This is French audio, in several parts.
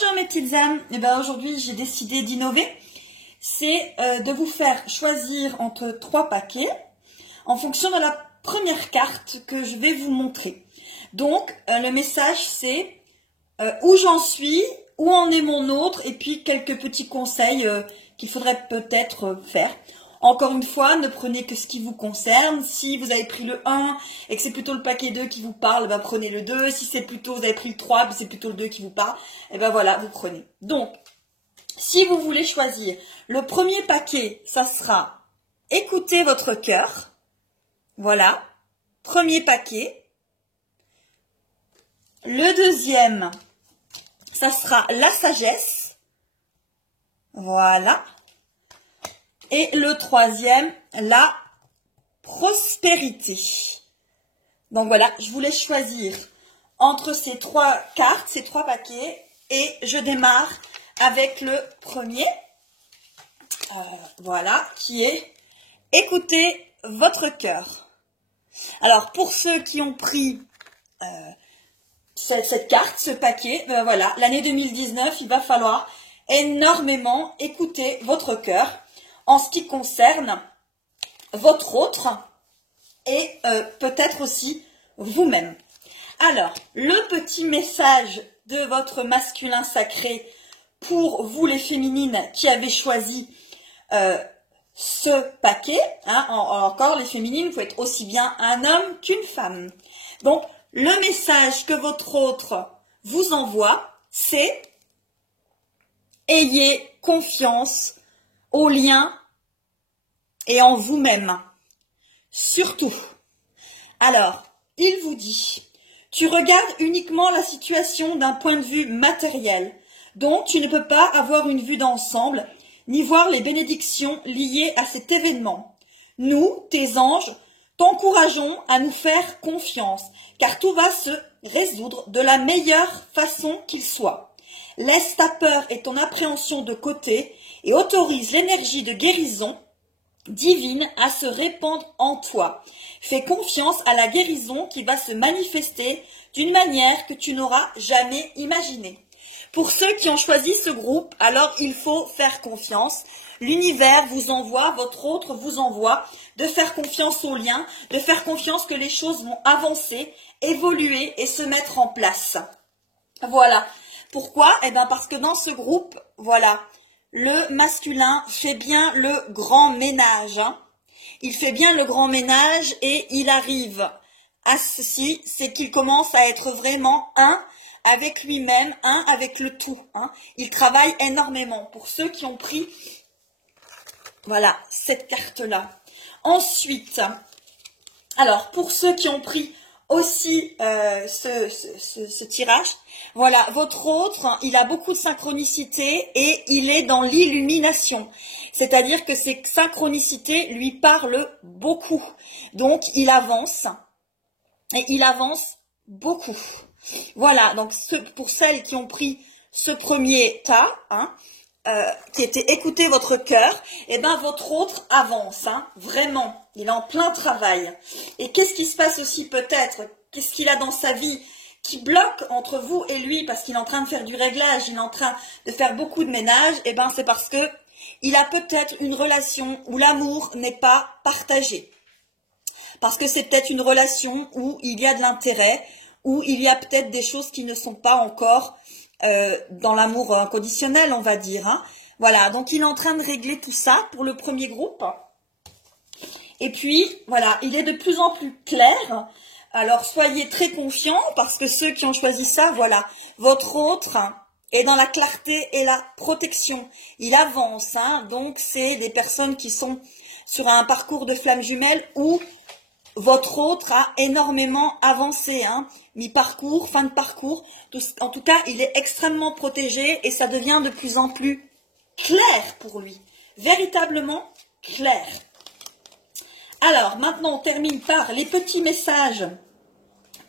Bonjour mes petites âmes, aujourd'hui j'ai décidé d'innover, c'est de vous faire choisir entre 3 paquets en fonction de la première carte que je vais vous montrer. Donc le message c'est où j'en suis, où en est mon autre et puis quelques petits conseils qu'il faudrait peut-être faire. Encore une fois, ne prenez que ce qui vous concerne. Si vous avez pris le 1 et que c'est plutôt le paquet 2 qui vous parle, prenez le 2. Si c'est plutôt, vous avez pris le 3, c'est plutôt le 2 qui vous parle, voilà, vous prenez. Donc, si vous voulez choisir, le premier paquet, ça sera écoutez votre cœur. Voilà, premier paquet. Le deuxième, ça sera la sagesse. Voilà. Et le troisième, la prospérité. Donc voilà, je voulais choisir entre ces 3 cartes, ces 3 paquets. Et je démarre avec le premier. Voilà, qui est écoutez votre cœur. Alors, pour ceux qui ont pris cette carte, ce paquet, voilà, l'année 2019, il va falloir énormément écouter votre cœur en ce qui concerne votre autre et peut-être aussi vous-même. Alors, le petit message de votre masculin sacré pour vous les féminines qui avez choisi ce paquet, encore les féminines, vous pouvez être aussi bien un homme qu'une femme. Donc, le message que votre autre vous envoie, c'est ayez confiance au lien et en vous-même. Surtout. Alors, il vous dit, tu regardes uniquement la situation d'un point de vue matériel, donc tu ne peux pas avoir une vue d'ensemble, ni voir les bénédictions liées à cet événement. Nous, tes anges, t'encourageons à nous faire confiance, car tout va se résoudre de la meilleure façon qu'il soit. Laisse ta peur et ton appréhension de côté et autorise l'énergie de guérison divine à se répandre en toi. Fais confiance à la guérison qui va se manifester d'une manière que tu n'auras jamais imaginée. Pour ceux qui ont choisi ce groupe, alors il faut faire confiance. L'univers vous envoie, votre autre vous envoie de faire confiance au lien, de faire confiance que les choses vont avancer, évoluer et se mettre en place. Voilà. Pourquoi? Parce que dans ce groupe, voilà, le masculin fait bien le grand ménage. Il fait bien le grand ménage et il arrive à ceci, c'est qu'il commence à être vraiment un avec lui-même, un avec le tout. Il travaille énormément. Pour ceux qui ont pris, voilà, cette carte-là. Ensuite, alors, pour ceux qui ont pris aussi ce tirage, voilà, votre autre, il a beaucoup de synchronicité et il est dans l'illumination. C'est-à-dire que ces synchronicités lui parlent beaucoup. Donc, il avance et il avance beaucoup. Voilà, donc pour celles qui ont pris ce premier tas, qui était écoutez votre cœur, votre autre avance, vraiment, il est en plein travail. Et qu'est-ce qui se passe aussi peut-être, qu'est-ce qu'il a dans sa vie qui bloque entre vous et lui parce qu'il est en train de faire du réglage, il est en train de faire beaucoup de ménage, c'est parce que il a peut-être une relation où l'amour n'est pas partagé. Parce que c'est peut-être une relation où il y a de l'intérêt, où il y a peut-être des choses qui ne sont pas encore dans l'amour inconditionnel, on va dire. Voilà, donc il est en train de régler tout ça pour le premier groupe. Et puis, voilà, il est de plus en plus clair. Alors, soyez très confiants parce que ceux qui ont choisi ça, voilà, votre autre est dans la clarté et la protection. Il avance, donc c'est des personnes qui sont sur un parcours de flamme jumelle où votre autre a énormément avancé, mi-parcours, fin de parcours. En tout cas, il est extrêmement protégé et ça devient de plus en plus clair pour lui. Véritablement clair. Alors, maintenant, on termine par les petits messages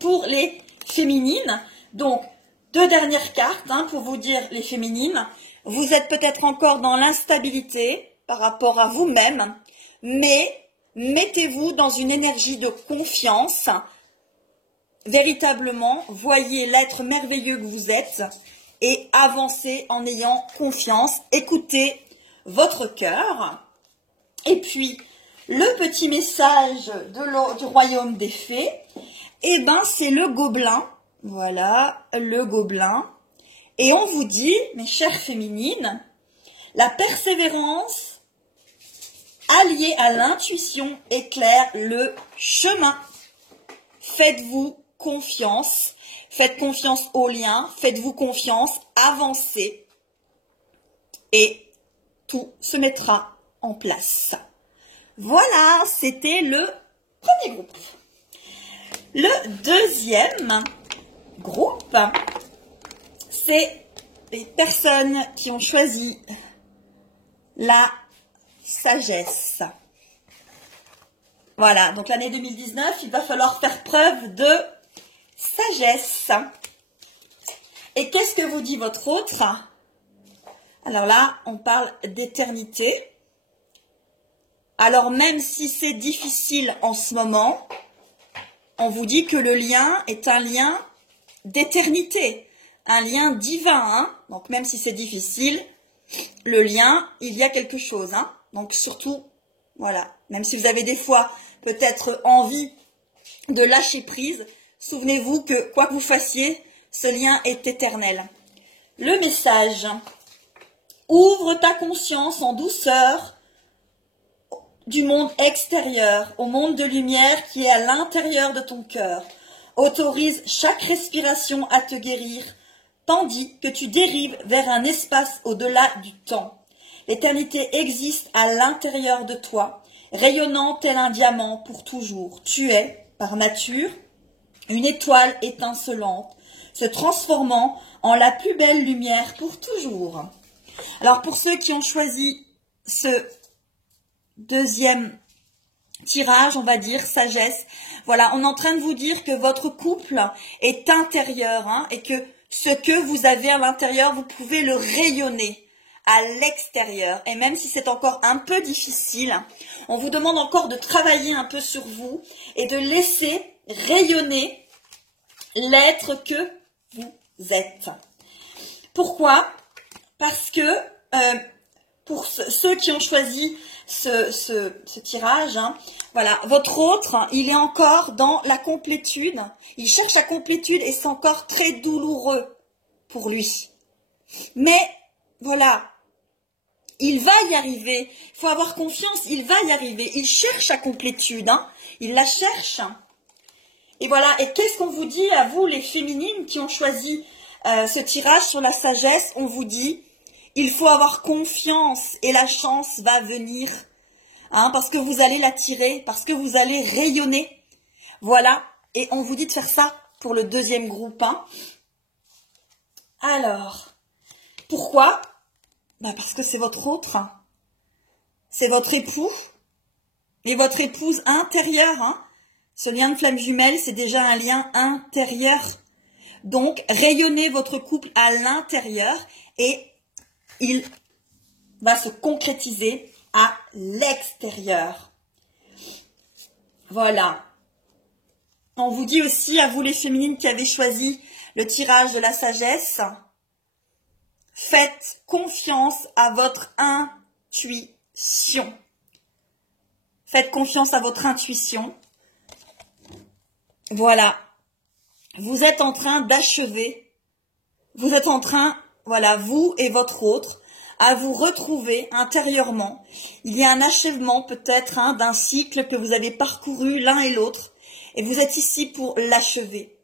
pour les féminines. Donc, 2 dernières cartes pour vous dire les féminines. Vous êtes peut-être encore dans l'instabilité par rapport à vous-même, mais mettez-vous dans une énergie de confiance. Véritablement, voyez l'être merveilleux que vous êtes et avancez en ayant confiance. Écoutez votre cœur. Et puis, le petit message du royaume des fées, eh ben, c'est le gobelin. Voilà, le gobelin. Et on vous dit, mes chères féminines, la persévérance alliée à l'intuition éclaire le chemin. Faites-vous confiance. Faites confiance au lien. Faites-vous confiance. Avancez. Et tout se mettra en place. Voilà, c'était le premier groupe. Le deuxième groupe, c'est les personnes qui ont choisi la sagesse. Voilà, donc l'année 2019, il va falloir faire preuve de sagesse. Et qu'est-ce que vous dit votre autre? Alors là, on parle d'éternité. Alors même si c'est difficile en ce moment, on vous dit que le lien est un lien d'éternité, un lien divin. Hein. Donc même si c'est difficile, le lien, il y a quelque chose. Hein. Donc surtout, voilà, même si vous avez des fois peut-être envie de lâcher prise, souvenez-vous que quoi que vous fassiez, ce lien est éternel. Le message, ouvre ta conscience en douceur du monde extérieur, au monde de lumière qui est à l'intérieur de ton cœur. Autorise chaque respiration à te guérir, tandis que tu dérives vers un espace au-delà du temps. L'éternité existe à l'intérieur de toi, rayonnant tel un diamant pour toujours. Tu es, par nature, une étoile étincelante, se transformant en la plus belle lumière pour toujours. Alors pour ceux qui ont choisi ce deuxième tirage, on va dire, sagesse. Voilà, on est en train de vous dire que votre couple est intérieur hein, et que ce que vous avez à l'intérieur, vous pouvez le rayonner à l'extérieur. Et même si c'est encore un peu difficile, on vous demande encore de travailler un peu sur vous et de laisser rayonner l'être que vous êtes. Pourquoi? Parce que pour ceux qui ont choisi ce tirage, hein, voilà, votre autre, il est encore dans la complétude. Il cherche la complétude et c'est encore très douloureux pour lui. Mais voilà, il va y arriver. Il faut avoir confiance, il va y arriver. Il cherche la complétude, hein, il la cherche. Et voilà, et qu'est-ce qu'on vous dit à vous, les féminines qui ont choisi ce tirage sur la sagesse? On vous dit, il faut avoir confiance et la chance va venir, hein, parce que vous allez l'attirer, parce que vous allez rayonner. Voilà, et on vous dit de faire ça pour le deuxième groupe. Hein. Alors, pourquoi? Ben parce que c'est votre autre, hein. C'est votre époux et votre épouse intérieure. Hein. Ce lien de flamme jumelle, c'est déjà un lien intérieur. Donc, rayonnez votre couple à l'intérieur et il va se concrétiser à l'extérieur. Voilà. On vous dit aussi, à vous les féminines qui avez choisi le tirage de la sagesse, faites confiance à votre intuition. Faites confiance à votre intuition. Voilà. Vous êtes en train d'achever. Vous êtes en train, voilà, vous et votre autre, à vous retrouver intérieurement. Il y a un achèvement peut-être hein, d'un cycle que vous avez parcouru l'un et l'autre. Et vous êtes ici pour l'achever,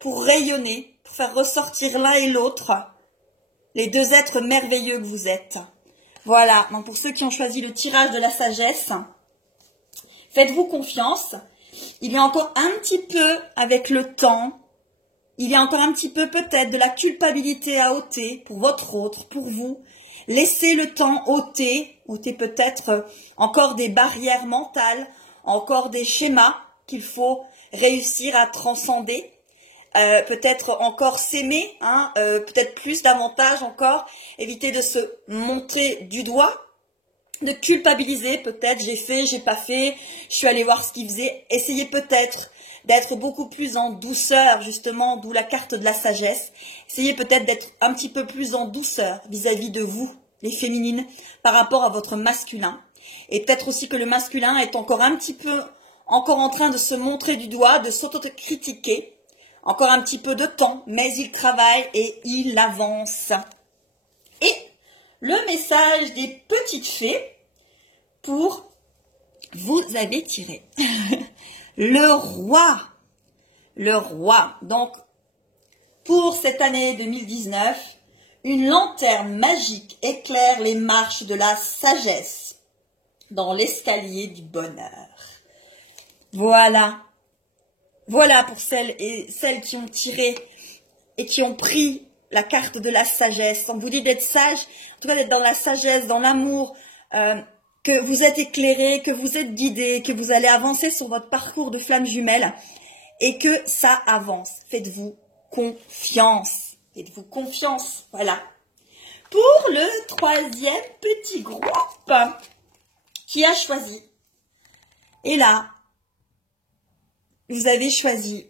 pour rayonner, pour faire ressortir l'un et l'autre les deux êtres merveilleux que vous êtes. Voilà, donc pour ceux qui ont choisi le tirage de la sagesse, faites-vous confiance. Il y a encore un petit peu avec le temps, il y a encore un petit peu peut-être de la culpabilité à ôter pour votre autre, pour vous. Laissez le temps ôter peut-être encore des barrières mentales, encore des schémas qu'il faut réussir à transcender. Peut-être encore s'aimer, hein, peut-être plus, davantage encore, éviter de se montrer du doigt, de culpabiliser, peut-être j'ai fait, j'ai pas fait, je suis allée voir ce qu'il faisait, essayez peut-être d'être beaucoup plus en douceur, justement, d'où la carte de la sagesse. Essayez peut-être d'être un petit peu plus en douceur vis-à-vis de vous, les féminines, par rapport à votre masculin. Et peut-être aussi que le masculin est encore un petit peu, encore en train de se montrer du doigt, de s'auto-critiquer. Encore un petit peu de temps, mais il travaille et il avance. Et le message des petites fées pour vous avez tiré le roi. Le roi. Donc, pour cette année 2019, une lanterne magique éclaire les marches de la sagesse dans l'escalier du bonheur. Voilà. Voilà pour celles qui ont tiré et qui ont pris la carte de la sagesse. On vous dit d'être sage, en tout cas d'être dans la sagesse, dans l'amour, que vous êtes éclairé, que vous êtes guidé, que vous allez avancer sur votre parcours de flamme jumelle et que ça avance. Faites-vous confiance. Faites-vous confiance. Voilà. Pour le troisième petit groupe qui a choisi. Et là, vous avez choisi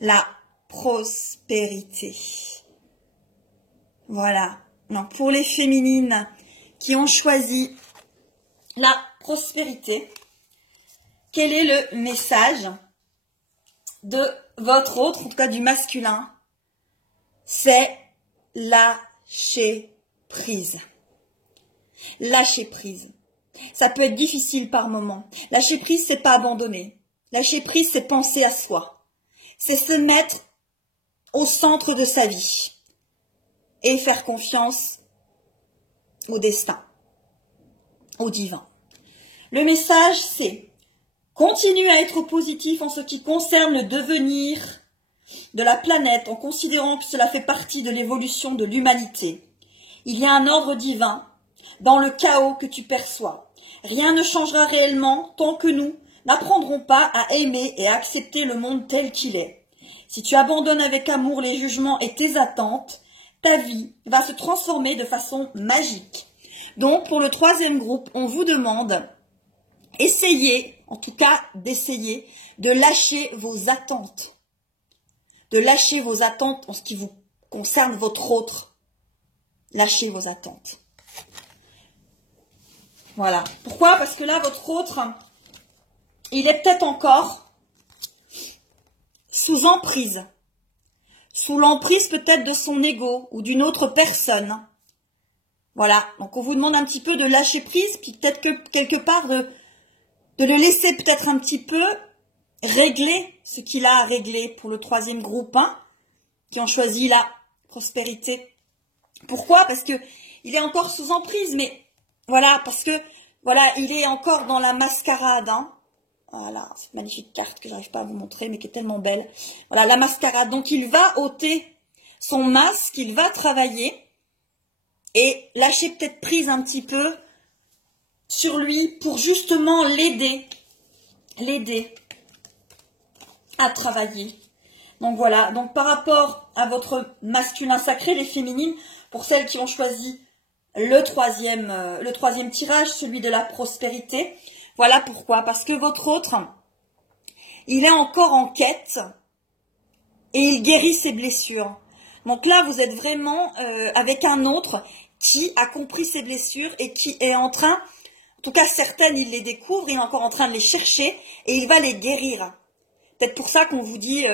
la prospérité. Voilà. Donc, pour les féminines qui ont choisi la prospérité, quel est le message de votre autre, en tout cas du masculin? C'est lâcher prise. Lâcher prise. Ça peut être difficile par moment. Lâcher prise, c'est pas abandonner. Lâcher prise, c'est penser à soi. C'est se mettre au centre de sa vie et faire confiance au destin, au divin. Le message, c'est continuer à être positif en ce qui concerne le devenir de la planète, en considérant que cela fait partie de l'évolution de l'humanité. Il y a un ordre divin dans le chaos que tu perçois. Rien ne changera réellement tant que nous n'apprendrons pas à aimer et à accepter le monde tel qu'il est. Si tu abandonnes avec amour les jugements et tes attentes, ta vie va se transformer de façon magique. Donc, pour le troisième groupe, on vous demande, essayez, en tout cas d'essayer, de lâcher vos attentes. De lâcher vos attentes en ce qui vous concerne votre autre. Lâchez vos attentes. Voilà. Pourquoi? Parce que là, votre autre, il est peut-être encore sous emprise. Sous l'emprise peut-être de son ego ou d'une autre personne. Voilà. Donc, on vous demande un petit peu de lâcher prise, puis peut-être que quelque part de le laisser peut-être un petit peu régler ce qu'il a à régler pour le troisième groupe, qui ont choisi la prospérité. Pourquoi? Parce que il est encore sous emprise, mais voilà, parce que voilà, il est encore dans la mascarade. Voilà, cette magnifique carte que j'arrive pas à vous montrer, mais qui est tellement belle. Voilà, la mascarade. Donc, il va ôter son masque, il va travailler et lâcher peut-être prise un petit peu sur lui pour justement l'aider à travailler. Donc voilà, donc par rapport à votre masculin sacré, les féminines, pour celles qui ont choisi le troisième tirage, celui de la prospérité, voilà pourquoi. Parce que votre autre, il est encore en quête et il guérit ses blessures. Donc là, vous êtes vraiment avec un autre qui a compris ses blessures et qui est en train, en tout cas certaines, il les découvre, il est encore en train de les chercher et il va les guérir. Peut-être pour ça qu'on vous dit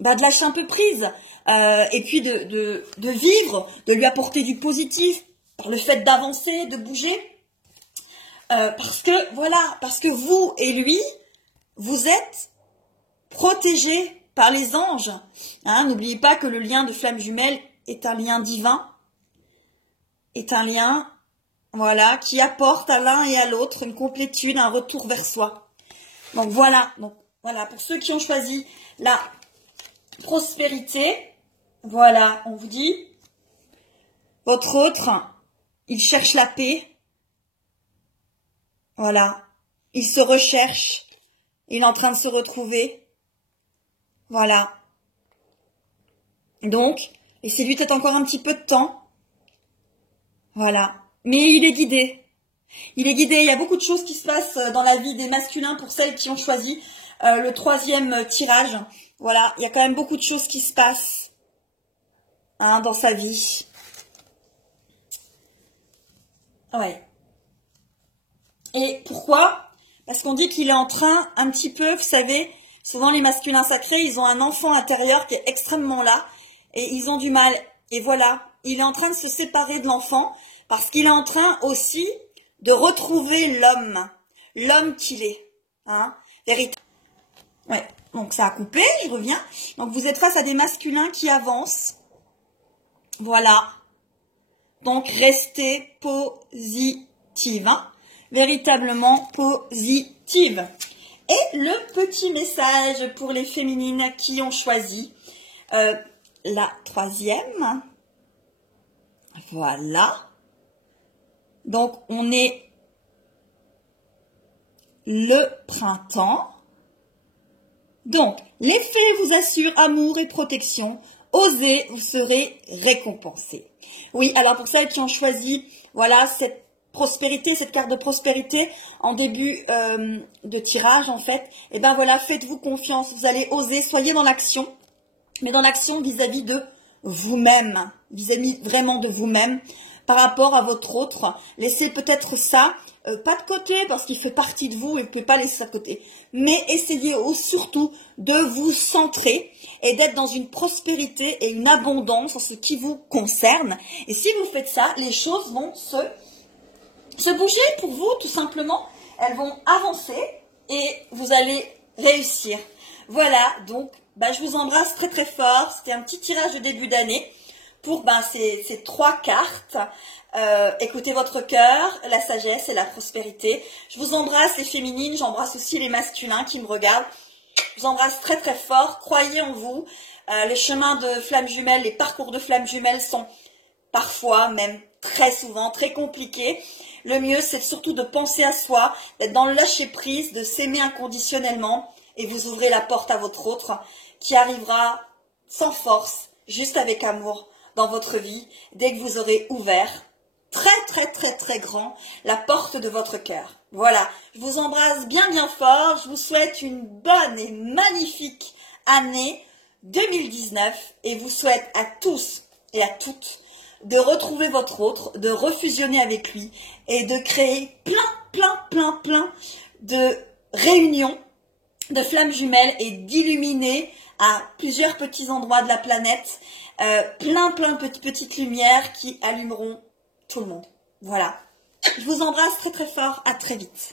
de lâcher un peu prise et puis de vivre, de lui apporter du positif par le fait d'avancer, de bouger. Parce que vous et lui, vous êtes protégés par les anges. N'oubliez pas que le lien de flamme jumelle est un lien divin, est un lien qui apporte à l'un et à l'autre une complétude, un retour vers soi. Donc voilà, pour ceux qui ont choisi la prospérité, voilà, on vous dit, votre autre, il cherche la paix. Voilà, il se recherche, il est en train de se retrouver. Voilà. Donc, laissez-lui peut-être encore un petit peu de temps. Voilà. Mais il est guidé. Il est guidé. Il y a beaucoup de choses qui se passent dans la vie des masculins pour celles qui ont choisi le troisième tirage. Voilà, il y a quand même beaucoup de choses qui se passent hein, dans sa vie. Ouais. Et pourquoi? Parce qu'on dit qu'il est en train, un petit peu, vous savez, souvent les masculins sacrés, ils ont un enfant intérieur qui est extrêmement là, et ils ont du mal. Et voilà, il est en train de se séparer de l'enfant, parce qu'il est en train aussi de retrouver l'homme qu'il est. Hein, ouais, donc ça a coupé, je reviens. Donc vous êtes face à des masculins qui avancent. Voilà. Donc restez positive, hein, véritablement positive. Et le petit message pour les féminines qui ont choisi la troisième. Voilà. Donc on est le printemps. Donc les fées vous assurent amour et protection. Osez, vous serez récompensé. Oui, alors pour celles qui ont choisi, voilà, cette prospérité, cette carte de prospérité en début de tirage en fait, et ben voilà, faites-vous confiance, vous allez oser, soyez dans l'action, mais dans l'action vis-à-vis de vous-même, vis-à-vis vraiment de vous-même, par rapport à votre autre. Laissez peut-être ça, pas de côté parce qu'il fait partie de vous et vous ne pouvez pas laisser ça de côté, mais essayez surtout de vous centrer et d'être dans une prospérité et une abondance en ce qui vous concerne. Et si vous faites ça, les choses vont se bouger pour vous, tout simplement. Elles vont avancer et vous allez réussir. Voilà, donc je vous embrasse très très fort. C'était un petit tirage de début d'année pour ces trois cartes. Écoutez votre cœur, la sagesse et la prospérité. Je vous embrasse les féminines, j'embrasse aussi les masculins qui me regardent. Je vous embrasse très très fort, croyez en vous. Les chemins de flammes jumelles, les parcours de flammes jumelles sont parfois, même très souvent, très compliqués. Le mieux, c'est surtout de penser à soi, d'être dans le lâcher-prise, de s'aimer inconditionnellement et vous ouvrez la porte à votre autre qui arrivera sans force, juste avec amour dans votre vie, dès que vous aurez ouvert très très très très grand la porte de votre cœur. Voilà, je vous embrasse bien bien fort, je vous souhaite une bonne et magnifique année 2019 et vous souhaite à tous et à toutes de retrouver votre autre, de refusionner avec lui et de créer plein de réunions de flammes jumelles et d'illuminer à plusieurs petits endroits de la planète plein de petites lumières qui allumeront tout le monde. Voilà. Je vous embrasse très très fort. À très vite.